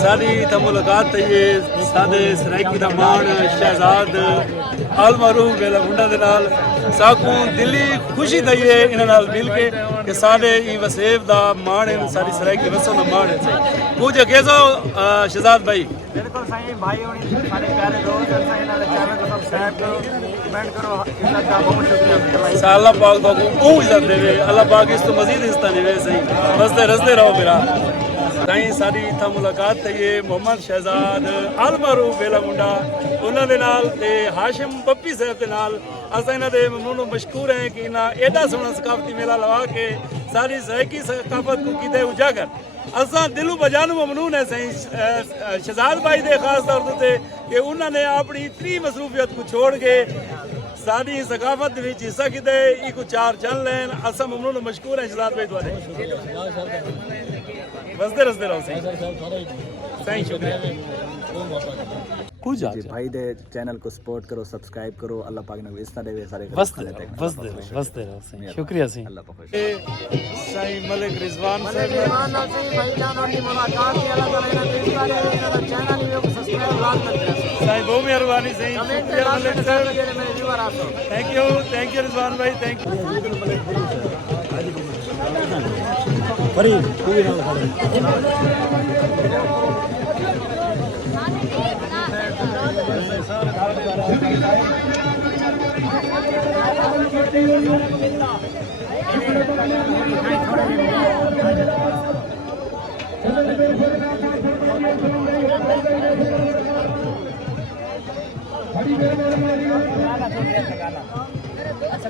साड़ी ता मुलाकात ये सादे सराइकी दा मान शहजाद आल मारूफ बेला मुंडा दे नाल साकू दिली खुशी दईए इन्हां नाल मिल के कि साडे ई वसेब दा मान है सारी सराइकी रसों दा मान है कुछ केसो शहजाद भाई बिल्कुल सही भाई होनी सारे प्यारे दोस्त हैं इन्हां दे चैनल को सब्सक्राइब करो कमेंट करो इन्हां दा बहुत शुक्रिया भाई अल्लाह पाक को ओ इज्जत देवे अल्लाह पाक इस तो मजीद इज्जत देवे सही बसते रसते रहो मेरा ताई सारी इत्था मुलाकात थी है मोहम्मद शहजाद आल मारूफ बेला मुंडा उन्हां दे नाल ते हाशिम पप्पी साहब दे नाल असां इन्हां दे ममनून मशकूर हैं कि इन्हां एडा सोहना सकाफती मेला लगा के सारी सराइकी सकाफत को कीते उजागर असां दिलों बजान ममनून है सही शहजाद भाई दे खास तौर ते कि उन्होंने अपनी इतनी मसरूफियत को छोड़ के सारी सकाफत विच हिस्सा किते इको चार चल लेन असां ममनून मशकूर हैं शहजाद भाई तुहाडे बसते रसते रहो सही शुक्रिया कुछ जी भाई दे चैनल को सपोर्ट करो सब्सक्राइब करो अल्लाह पाक ने इस तरह सारे बसते रहो सही शुक्रिया सही अल्लाह पाक सही मलिक रिजवान साहब मेहमान नाल से भाई जान और मुलाकात की अल्लाह ताला ने इस बारे में इनका चैनल भी सब्सक्राइब लाजमी करते हैं सही बहुत मेहरबानी सही शुक्रिया मलिक साहब जेरे मेरे व्यूअर आसो थैंक यू रिजवान भाई थैंक यू फरी तू भी नाल अच्छा